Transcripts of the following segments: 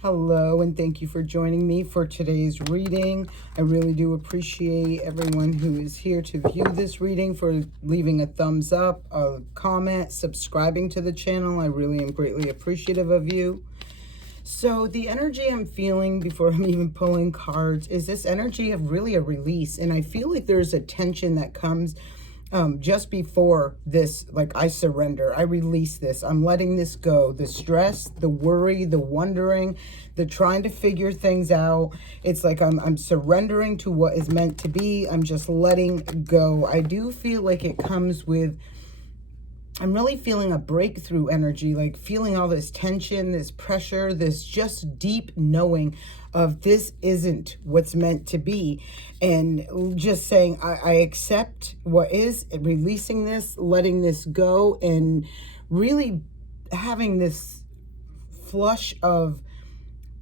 Hello, and thank you for joining me for today's reading. I really do appreciate everyone who is here to view this reading, for leaving a thumbs up, a comment, subscribing to the channel. I really am greatly appreciative of you. So the energy I'm feeling before I'm even pulling cards is this energy of really a release. And I feel like there's a tension that comes just before this, like I surrender, I release this, I'm letting this go. The stress, the worry, the wondering, the trying to figure things out. It's like I'm surrendering to what is meant to be. I'm just letting go. I do feel like it comes with, I'm really feeling a breakthrough energy, like feeling all this tension, this pressure, this just deep knowing of this isn't what's meant to be. And just saying, I accept what is, releasing this, letting this go, and really having this flush of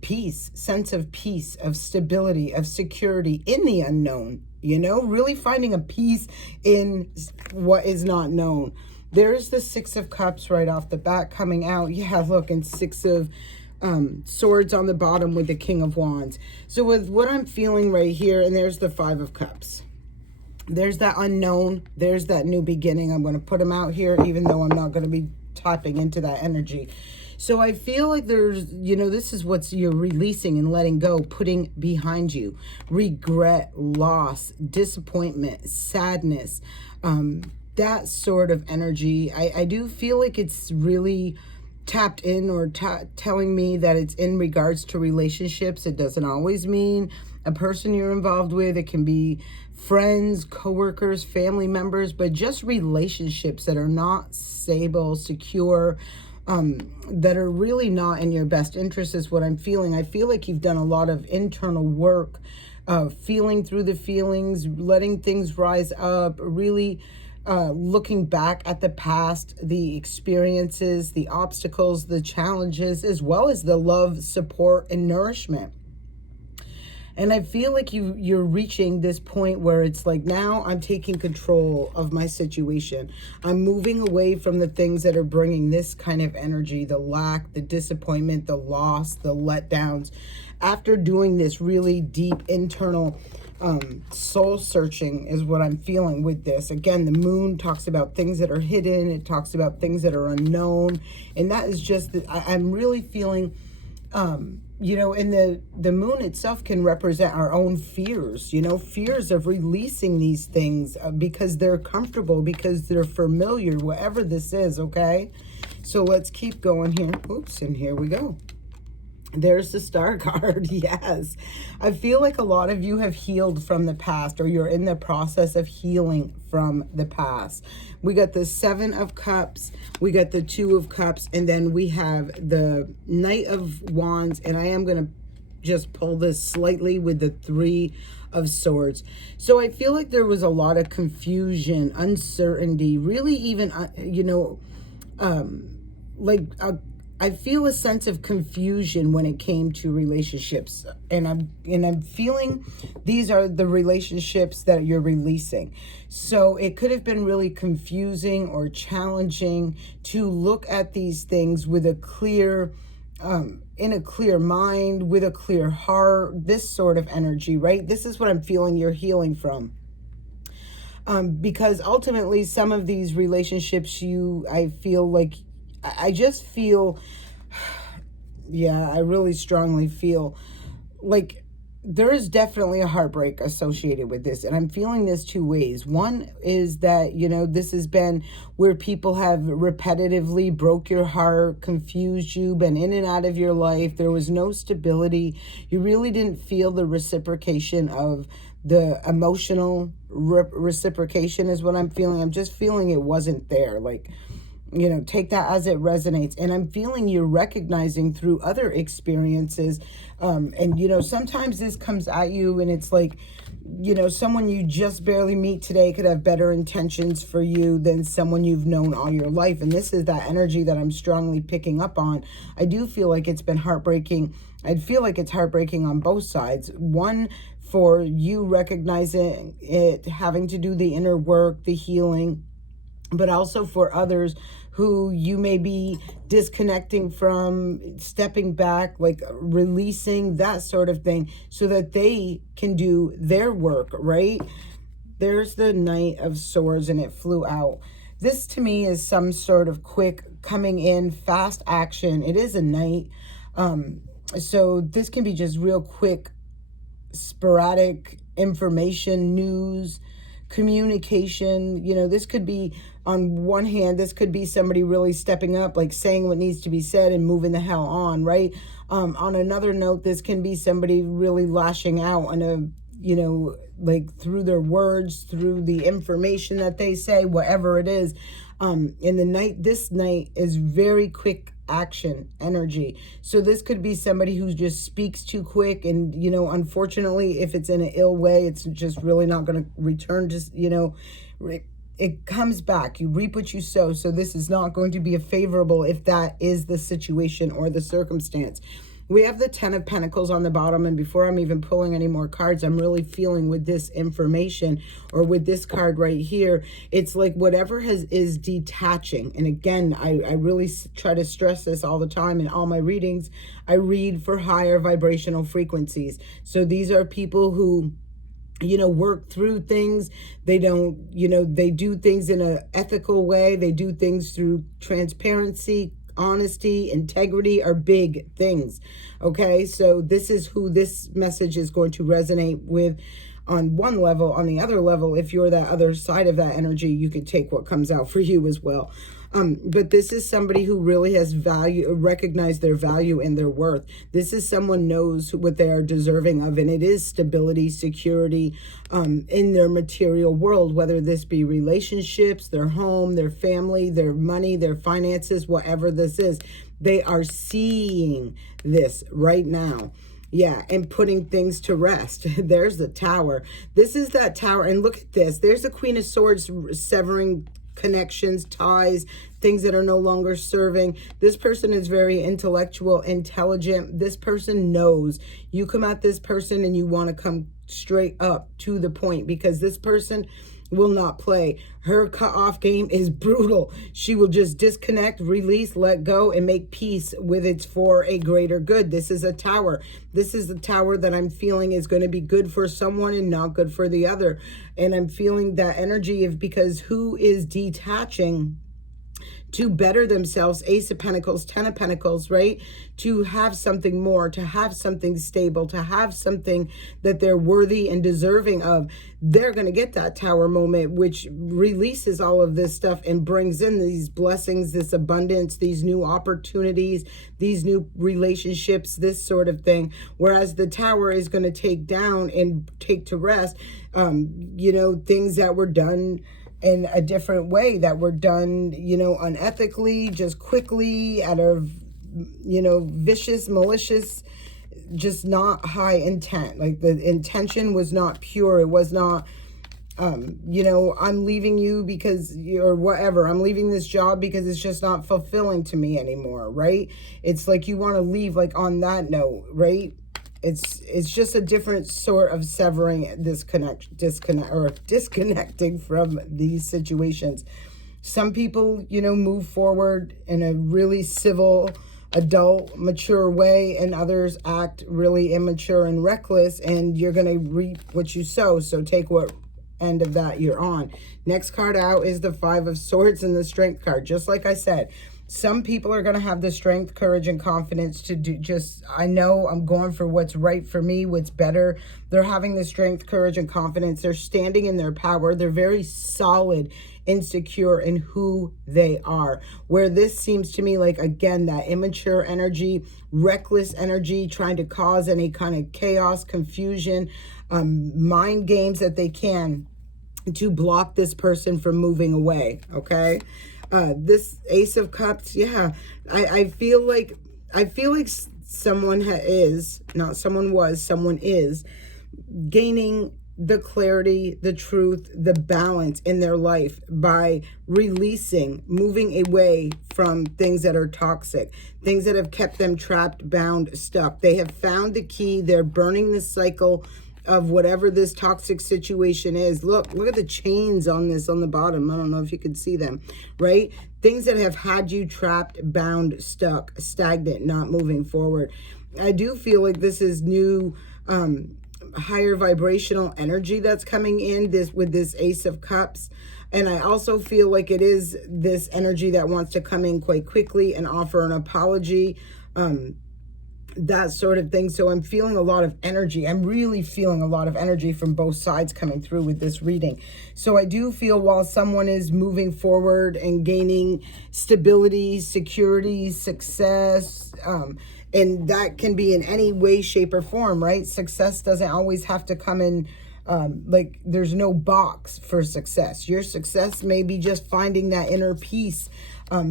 peace, sense of peace, of stability, of security in the unknown, really finding a peace in what is not known. There's the Six of Cups right off the bat coming out. Yeah, look, and Six of Swords on the bottom with the King of Wands. So with what I'm feeling right here, and there's the Five of Cups. There's that unknown. There's that new beginning. I'm going to put them out here, even though I'm not going to be tapping into that energy. So I feel like there's, this is what you're releasing and letting go, putting behind you. Regret, loss, disappointment, sadness, that sort of energy. I do feel like it's really tapped in, or telling me that it's in regards to relationships. It doesn't always mean a person you're involved with. It can be friends, coworkers, family members, but just relationships that are not stable, secure, that are really not in your best interest is what I'm feeling. I feel like you've done a lot of internal work, feeling through the feelings, letting things rise up, really looking back at the past, the experiences, the obstacles, the challenges, as well as the love, support, and nourishment. And I feel like you're reaching this point where it's like, now I'm taking control of my situation. I'm moving away from the things that are bringing this kind of energy, the lack, the disappointment, the loss, the letdowns. After doing this really deep internal soul searching is what I'm feeling with this. Again, the moon talks about things that are hidden. It talks about things that are unknown. And that is just, I'm really feeling, and the moon itself can represent our own fears, fears of releasing these things because they're comfortable, because they're familiar, whatever this is, okay? So let's keep going here. Oops, and here we go. There's the Star card. Yes. I feel like a lot of you have healed from the past, or you're in the process of healing from the past. We got the Seven of Cups, we got the Two of Cups, and then we have the Knight of Wands, and I am going to just pull this slightly with the Three of Swords. So I feel like there was a lot of confusion, uncertainty, really even, I feel a sense of confusion when it came to relationships, and I'm feeling these are the relationships that you're releasing. So it could have been really confusing or challenging to look at these things with a clear, in a clear mind, with a clear heart, this sort of energy, right? This is what I'm feeling you're healing from. Because ultimately some of these relationships I feel like, I just feel, yeah, I really strongly feel like there is definitely a heartbreak associated with this. And I'm feeling this two ways. One is that, this has been where people have repetitively broke your heart, confused you, been in and out of your life. There was no stability. You really didn't feel the reciprocation of the emotional reciprocation is what I'm feeling. I'm just feeling it wasn't there. Like, take that as it resonates. And I'm feeling you're recognizing through other experiences. And, sometimes this comes at you and it's like, someone you just barely meet today could have better intentions for you than someone you've known all your life. And this is that energy that I'm strongly picking up on. I do feel like it's been heartbreaking. I feel like it's heartbreaking on both sides. One, for you recognizing it, having to do the inner work, the healing, but also for others who you may be disconnecting from, stepping back, like releasing, that sort of thing, so that they can do their work, right? There's the Knight of Swords, and it flew out. This to me is some sort of quick coming in, fast action. It is a knight. So this can be just real quick, sporadic information, news, communication. You know, this could be, on one hand, this could be somebody really stepping up, like saying what needs to be said and moving the hell on, right? On another note, this can be somebody really lashing out on a, you know, like through their words, through the information that they say, whatever it is. In the night, this night is very quick action energy. So this could be somebody who just speaks too quick, and, you know, unfortunately, if it's in an ill way, it's just really not going to return. Just, you know, it comes back. You reap what you sow. So this is not going to be a favorable if that is the situation or the circumstance. We have the 10 of Pentacles on the bottom, and before I'm even pulling any more cards, I'm really feeling with this information, or with this card right here, it's like whatever is detaching. And again, I really try to stress this all the time in all my readings. I read for higher vibrational frequencies. So these are people who, you know, work through things. They don't, you know, they do things in an ethical way. They do things through transparency, honesty, integrity are big things. Okay, so this is who this message is going to resonate with on one level. On the other level, if you're that other side of that energy, you could take what comes out for you as well. But this is somebody who really has value, recognize their value and their worth. This is someone knows what they are deserving of, and it is stability, security in their material world, whether this be relationships, their home, their family, their money, their finances, whatever this is. They are seeing this right now. Yeah, and putting things to rest. There's the Tower. This is that Tower, and look at this. There's the Queen of Swords severing connections, ties, things that are no longer serving. This person is very intellectual, intelligent. This person knows. You come at this person and you want to come straight up to the point, because this person will not play. Her cut-off game is brutal. She will just disconnect, release, let go, and make peace with it's for a greater good. This is a Tower. This is the Tower that I'm feeling is going to be good for someone and not good for the other. And I'm feeling that energy of, because who is detaching to better themselves, Ace of Pentacles, 10 of Pentacles, right? To have something more, to have something stable, to have something that they're worthy and deserving of. They're going to get that Tower moment, which releases all of this stuff and brings in these blessings, this abundance, these new opportunities, these new relationships, this sort of thing. Whereas the Tower is going to take down and take to rest, you know, things that were done in a different way, that were done, you know, unethically, just quickly, out of, you know, vicious, malicious, just not high intent. Like the intention was not pure. It was not, you know, I'm leaving you because you're whatever. I'm leaving this job because it's just not fulfilling to me anymore, right? It's like you want to leave like on that note, right? It's just a different sort of severing, disconnecting from these situations. Some people, you know, move forward in a really civil, adult, mature way, and others act really immature and reckless, and you're going to reap what you sow. So take what end of that you're on. Next card out is the 5 of Swords and the Strength card. Just like I said, some people are going to have the strength, courage, and confidence to do just, I know I'm going for what's right for me, what's better. They're having the strength, courage, and confidence. They're standing in their power. They're very solid and secure in who they are. Where this seems to me like, again, that immature energy, reckless energy, trying to cause any kind of chaos, confusion, mind games that they can to block this person from moving away, okay? This Ace of Cups, yeah, I feel like someone someone is gaining the clarity, the truth, the balance in their life by releasing, moving away from things that are toxic, things that have kept them trapped, bound, stuck. They have found the key. They're burning the cycle of whatever this toxic situation is. Look at the chains on this on the bottom. I don't know if you can see them, right? things that have had you trapped, bound, stuck, stagnant, not moving forward. I do feel like this is new, higher vibrational energy that's coming in this with this Ace of Cups. And I also feel like it is this energy that wants to come in quite quickly and offer an apology, that sort of thing. So I'm feeling a lot of energy. I'm really feeling a lot of energy from both sides coming through with this reading. So I do feel while someone is moving forward and gaining stability, security, success, and that can be in any way, shape, or form, right? Success doesn't always have to come in, like there's no box for success. Your success may be just finding that inner peace,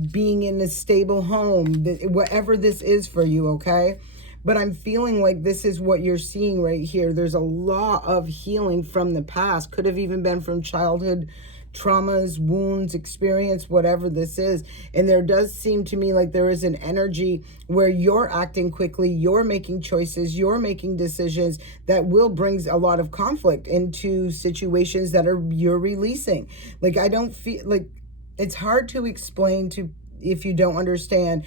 being in a stable home, whatever this is for you, okay? But I'm feeling like this is what you're seeing right here. There's a lot of healing from the past. Could have even been from childhood traumas, wounds, experience, whatever this is. And there does seem to me like there is an energy where you're acting quickly, you're making choices, you're making decisions that will bring a lot of conflict into situations that you're releasing. Like, I don't feel like it's hard to explain to if you don't understand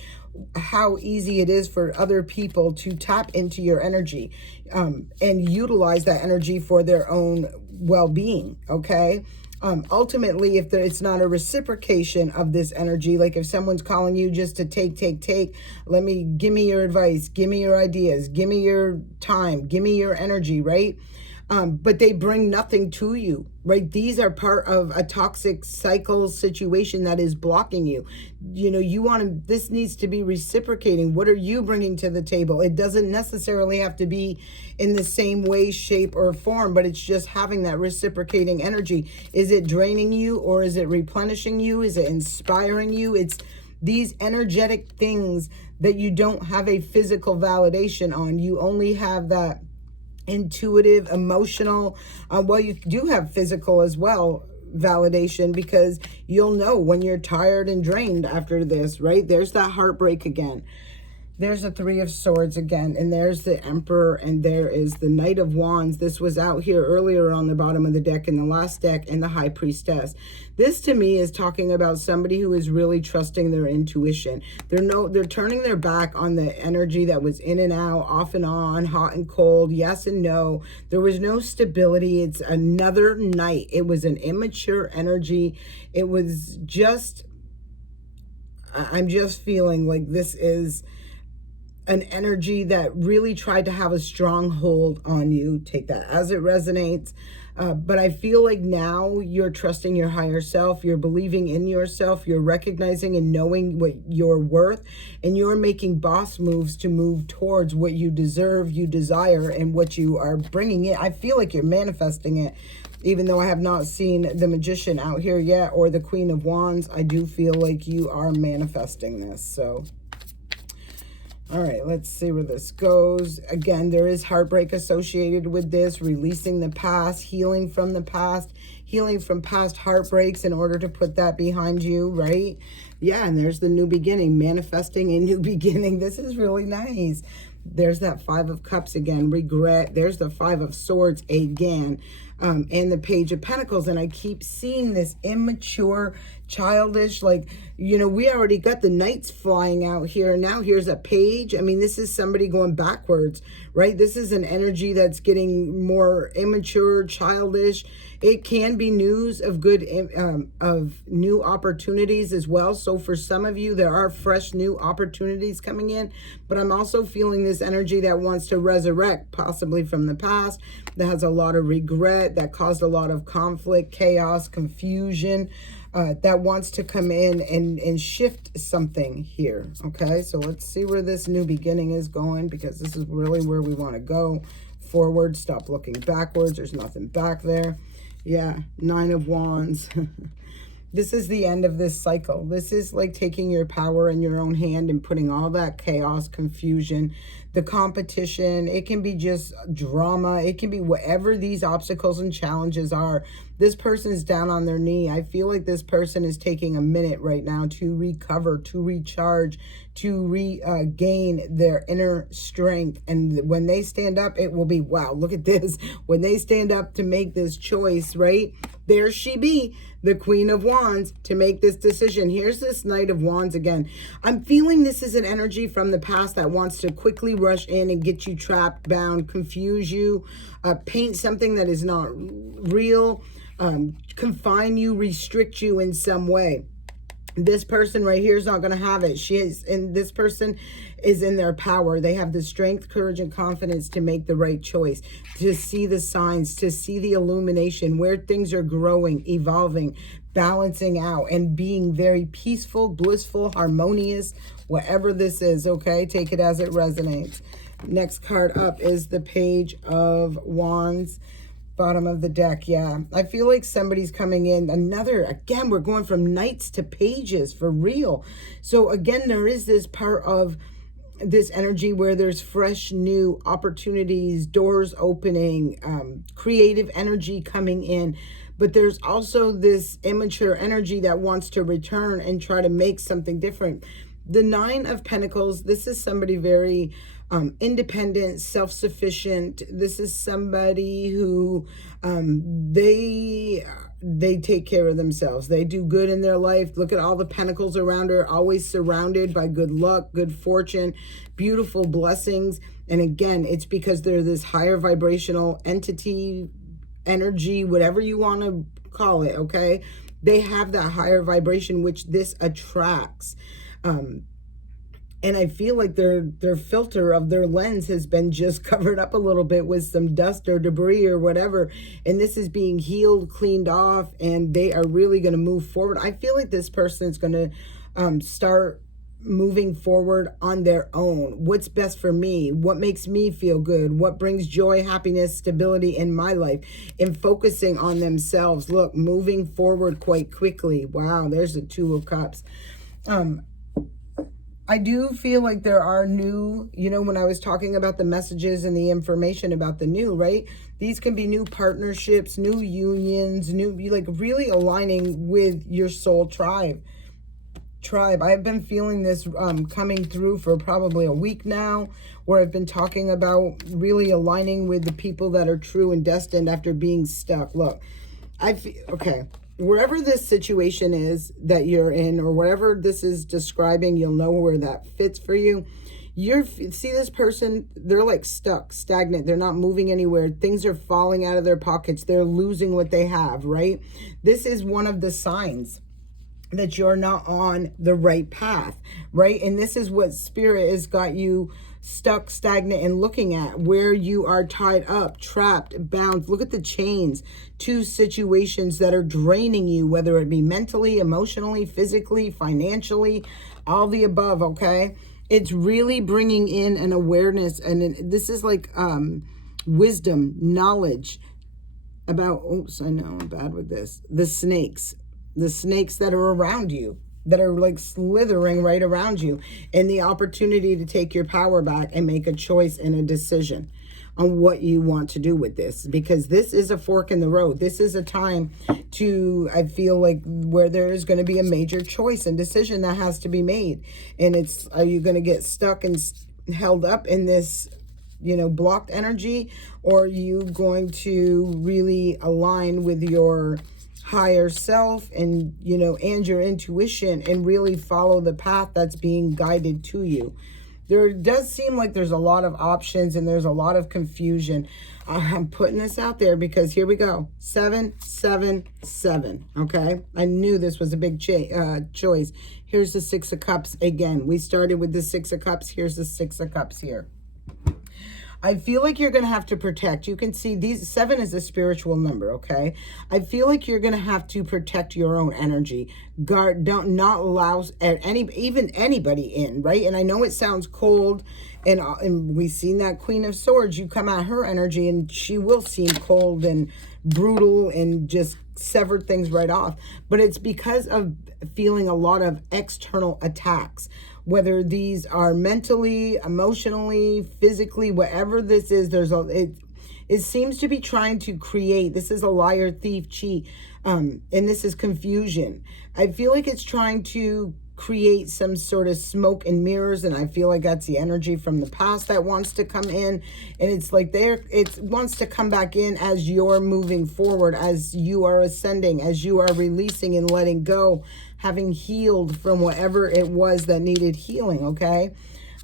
how easy it is for other people to tap into your energy, and utilize that energy for their own well-being, okay? Ultimately, if it's not a reciprocation of this energy, like if someone's calling you just to take, give me your advice, give me your ideas, give me your time, give me your energy, right? But they bring nothing to you, right? These are part of a toxic cycle situation that is blocking you. You know, this needs to be reciprocating. What are you bringing to the table? It doesn't necessarily have to be in the same way, shape, or form, but it's just having that reciprocating energy. Is it draining you, or is it replenishing you? Is it inspiring you? It's these energetic things that you don't have a physical validation on. You only have that intuitive, emotional, well, you do have physical as well validation, because you'll know when you're tired and drained after this, right? There's that heartbreak again. There's the Three of Swords again, and there's the Emperor, and there is the Knight of Wands. This was out here earlier on the bottom of the deck in the last deck, and the High Priestess. This to me is talking about somebody who is really trusting their intuition. They're turning their back on the energy that was in and out, off and on, hot and cold, yes and no. There was no stability. It's another night. It was an immature energy. It was just, I'm just feeling like this is an energy that really tried to have a strong hold on you. Take that as it resonates. But I feel like now you're trusting your higher self. You're believing in yourself. You're recognizing and knowing what you're worth. And you're making boss moves to move towards what you deserve, you desire, and what you are bringing in. I feel like you're manifesting it. Even though I have not seen the Magician out here yet, or the Queen of Wands, I do feel like you are manifesting this. So, all right, let's see where this goes. Again, there is heartbreak associated with this, releasing the past, healing from the past, healing from past heartbreaks in order to put that behind you, right? Yeah, and there's the new beginning, manifesting a new beginning. This is really nice. There's that Five of Cups again, regret. There's the Five of Swords again, and the Page of Pentacles. And I keep seeing this immature, childish, like, you know, we already got the knights flying out here. And now here's a page. I mean, this is somebody going backwards, right? This is an energy that's getting more immature, childish. It can be news of good, of new opportunities as well. So for some of you, there are fresh new opportunities coming in, but I'm also feeling this energy that wants to resurrect, possibly from the past, that has a lot of regret, that caused a lot of conflict, chaos, confusion, that wants to come in and shift something here. Okay, so let's see where this new beginning is going, because this is really where we want to go. Forward, stop looking backwards. There's nothing back there. Yeah, Nine of Wands. This is the end of this cycle. This is like taking your power in your own hand and putting all that chaos, confusion, the competition. It can be just drama. It can be whatever these obstacles and challenges are. This person is down on their knee. I feel like this person is taking a minute right now to recover, to recharge, to regain their inner strength. And when they stand up, it will be, wow, look at this. When they stand up to make this choice, right? There she be, the Queen of Wands, to make this decision. Here's this Knight of Wands again. I'm feeling this is an energy from the past that wants to quickly rush in and get you trapped, bound, confuse you, paint something that is not real, confine you, restrict you in some way. This person right here is not going to have it. This person is in their power. They have the strength, courage, and confidence to make the right choice, to see the signs, to see the illumination, where things are growing, evolving, balancing out, and being very peaceful, blissful, harmonious, whatever this is, okay? Take it as it resonates. Next card up is the Page of Wands. Bottom of the deck, yeah. I feel like somebody's coming in. Again, we're going from knights to pages, for real. So again, there is this part of this energy where there's fresh, new opportunities, doors opening, creative energy coming in. But there's also this immature energy that wants to return and try to make something different. The Nine of Pentacles, this is somebody very independent, self-sufficient. This is somebody who they take care of themselves. They do good in their life. Look at all the pentacles around her, always surrounded by good luck, good fortune, beautiful blessings. And again, it's because they're this higher vibrational entity, energy, whatever you want to call it, okay? They have that higher vibration, which this attracts. And I feel like their filter of their lens has been just covered up a little bit with some dust or debris or whatever. And this is being healed, cleaned off, and they are really going to move forward. I feel like this person is going to start moving forward on their own. What's best for me? What makes me feel good? What brings joy, happiness, stability in my life? And focusing on themselves. Look, moving forward quite quickly. Wow, there's the Two of Cups. I do feel like there are new, when I was talking about the messages and the information about the new, right? These can be new partnerships, new unions, like really aligning with your soul tribe. I've been feeling this coming through for probably a week now, where I've been talking about really aligning with the people that are true and destined after being stuck. Look, okay. Wherever this situation is that you're in, or whatever this is describing, you'll know where that fits for you. See this person, they're like stuck, stagnant. They're not moving anywhere. Things are falling out of their pockets. They're losing what they have, right? This is one of the signs that you're not on the right path, right? And this is what Spirit has got you stuck, stagnant, and looking at, where you are tied up, trapped, bound. Look at the chains. Two situations that are draining you, whether it be mentally, emotionally, physically, financially, all the above, okay? It's really bringing in an awareness, and this is like wisdom, knowledge about, oops, I know I'm bad with this, the snakes that are around you, that are like slithering right around you, and the opportunity to take your power back and make a choice and a decision on what you want to do with this, because this is a fork in the road. This is a time to, I feel like, where there is going to be a major choice and decision that has to be made. And it's, are you going to get stuck and held up in this, blocked energy, or are you going to really align with your higher self and, and your intuition, and really follow the path that's being guided to you? There does seem like there's a lot of options and there's a lot of confusion. I'm putting this out there because here we go. 777. Okay. I knew this was a big choice. Here's the Six of Cups again. We started with the Six of Cups. Here's the Six of Cups here. I feel like you're going to have to protect. You can see 7 is a spiritual number, okay? I feel like you're going to have to protect your own energy. Not allow even anybody in, right? And I know it sounds cold, and we've seen that Queen of Swords. You come at her energy, and she will seem cold and brutal and just sever things right off. But it's because of feeling a lot of external attacks, whether these are mentally, emotionally, physically, whatever this is. It seems to be trying to create, this is a liar, thief, cheat, and this is confusion. I feel like it's trying to create some sort of smoke and mirrors, and I feel like that's the energy from the past that wants to come in, and it's like it wants to come back in as you're moving forward, as you are ascending, as you are releasing and letting go, having healed from whatever it was that needed healing. Okay,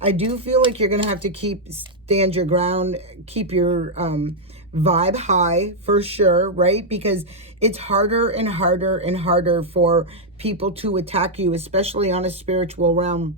I do feel like you're gonna have to stand your ground, keep your vibe high for sure, right? Because it's harder and harder and harder for people to attack you, especially on a spiritual realm,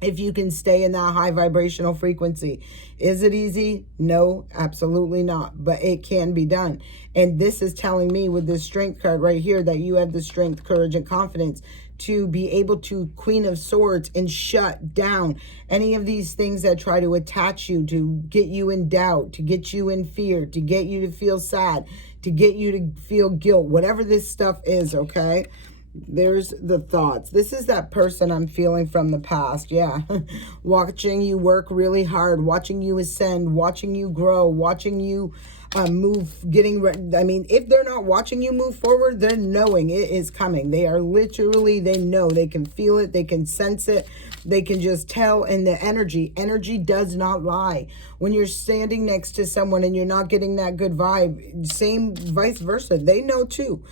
if you can stay in that high vibrational frequency. Is it easy? No, absolutely not. But it can be done. And this is telling me with this strength card right here that you have the strength, courage, and confidence to be able to, Queen of Swords, and shut down any of these things that try to attach you, to get you in doubt, to get you in fear, to get you to feel sad, to get you to feel guilt, whatever this stuff is, okay? There's the thoughts. This is that person I'm feeling from the past. Yeah. Watching you work really hard, watching you ascend, watching you grow, watching you move, I mean, if they're not watching you move forward, they're knowing it is coming. They are literally, they know, they can feel it, they can sense it, they can just tell. And the energy does not lie. When you're standing next to someone and you're not getting that good vibe, same vice versa, they know too.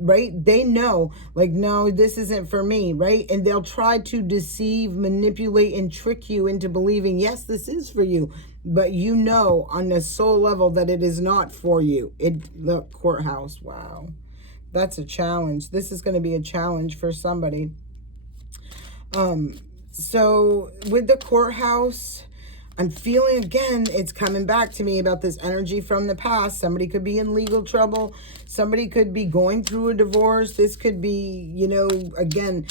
Right? They know, like, no, this isn't for me, right? And they'll try to deceive, manipulate, and trick you into believing, yes, this is for you. But you know on the soul level that it is not for you. Look, courthouse, wow. That's a challenge. This is going to be a challenge for somebody. So with the courthouse, I'm feeling, again, it's coming back to me about this energy from the past. Somebody could be in legal trouble. Somebody could be going through a divorce. This could be, you know, again,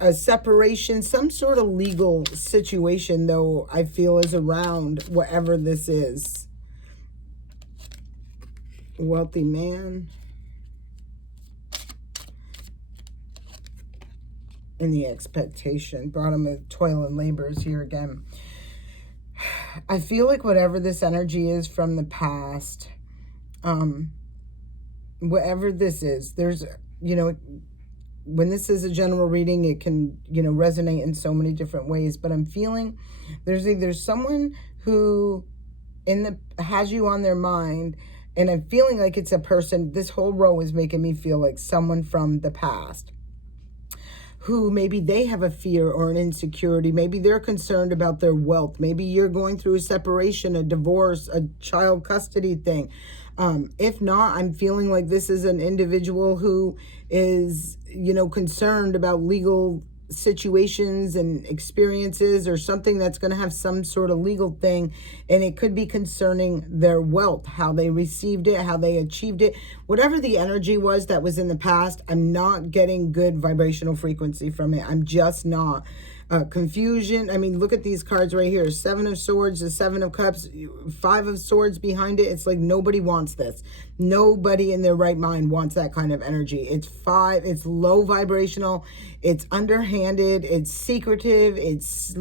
a separation, some sort of legal situation, though, I feel is around whatever this is. Wealthy man. And the expectation. Bottom of toil and labor is here again. I feel like whatever this energy is from the past, whatever this is, there's, you know, when this is a general reading, it can, you know, resonate in so many different ways. But I'm feeling there's either someone who has you on their mind, and I'm feeling like it's a person. This whole row is making me feel like someone from the past, who maybe they have a fear or an insecurity. Maybe they're concerned about their wealth. Maybe you're going through a separation, a divorce, a child custody thing. If not, I'm feeling like this is an individual who is, you know, concerned about legal situations and experiences, or something that's going to have some sort of legal thing, and it could be concerning their wealth, how they received it, how they achieved it, whatever the energy was that was in the past. I'm not getting good vibrational frequency from it. I'm just not. Confusion. I mean, look at these cards right here. 7 of Swords, the 7 of Cups, 5 of Swords behind it. It's like nobody wants this. Nobody in their right mind wants that kind of energy. It's low vibrational. It's underhanded. It's secretive. It's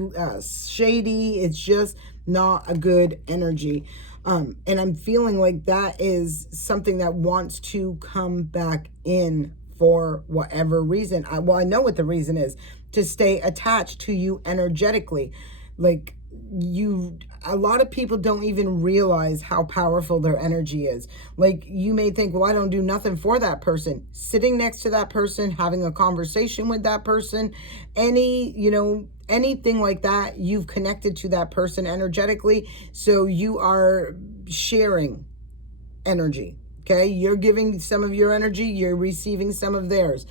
shady. It's just not a good energy. And I'm feeling like that is something that wants to come back in for whatever reason. I know what the reason is. To stay attached to you energetically. Like, a lot of people don't even realize how powerful their energy is. Like, you may think, well, I don't do nothing for that person. Sitting next to that person, having a conversation with that person, anything like that, you've connected to that person energetically. So you are sharing energy. Okay, you're giving some of your energy, you're receiving some of theirs.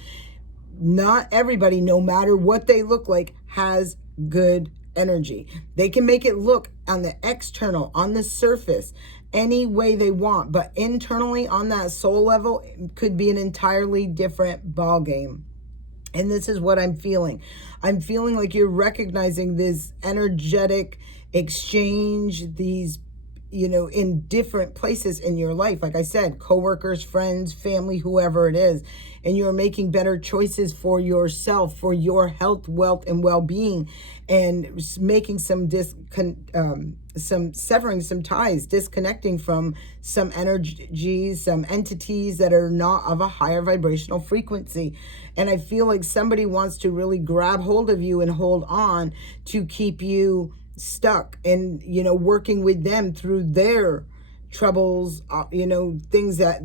Not everybody, no matter what they look like, has good energy. They can make it look on the external, on the surface, any way they want, but internally on that soul level, it could be an entirely different ball game. And this is what I'm feeling. I'm feeling like you're recognizing this energetic exchange, these you know, in different places in your life. Like I said, coworkers, friends, family, whoever it is. And you're making better choices for yourself, for your health, wealth, and well-being, and making some severing some ties, disconnecting from some energies, some entities that are not of a higher vibrational frequency. And I feel like somebody wants to really grab hold of you and hold on to keep you stuck, and, you know, working with them through their troubles, you know, things that,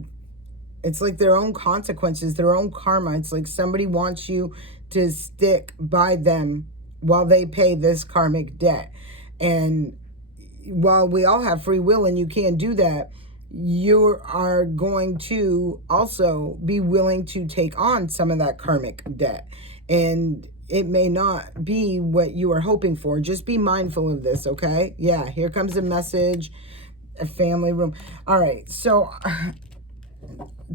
it's like their own consequences, their own karma. It's like somebody wants you to stick by them while they pay this karmic debt. And while we all have free will and you can do that, you are going to also be willing to take on some of that karmic debt. And it may not be what you are hoping for. Just be mindful of this, okay? Yeah, here comes a message, a family room. All right, so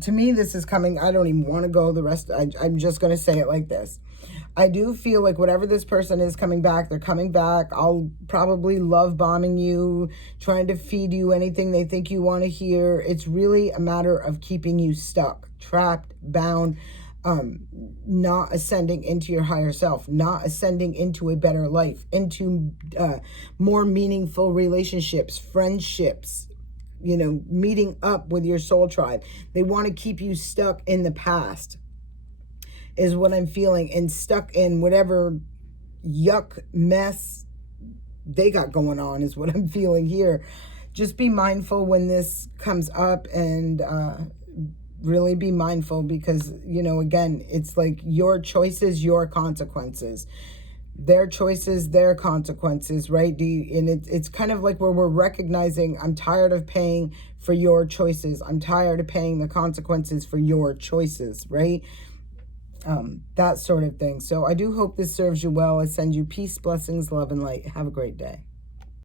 to me, this is coming. I don't even want to go the rest. I'm just going to say it like this. I do feel like whatever this person is coming back, they're coming back. I'll probably love bombing you, trying to feed you anything they think you want to hear. It's really a matter of keeping you stuck, trapped, bound, not ascending into your higher self, not ascending into a better life, into more meaningful relationships, friendships, you know, meeting up with your soul tribe. They want to keep you stuck in the past, is what I'm feeling, and stuck in whatever yuck mess they got going on, is what I'm feeling here. Just be mindful when this comes up, and really be mindful, because, you know, again, it's like your choices, your consequences. Their choices, their consequences, right? And it's kind of like where we're recognizing, I'm tired of paying for your choices. I'm tired of paying the consequences for your choices, right? That sort of thing. So I do hope this serves you well. I send you peace, blessings, love, and light. Have a great day.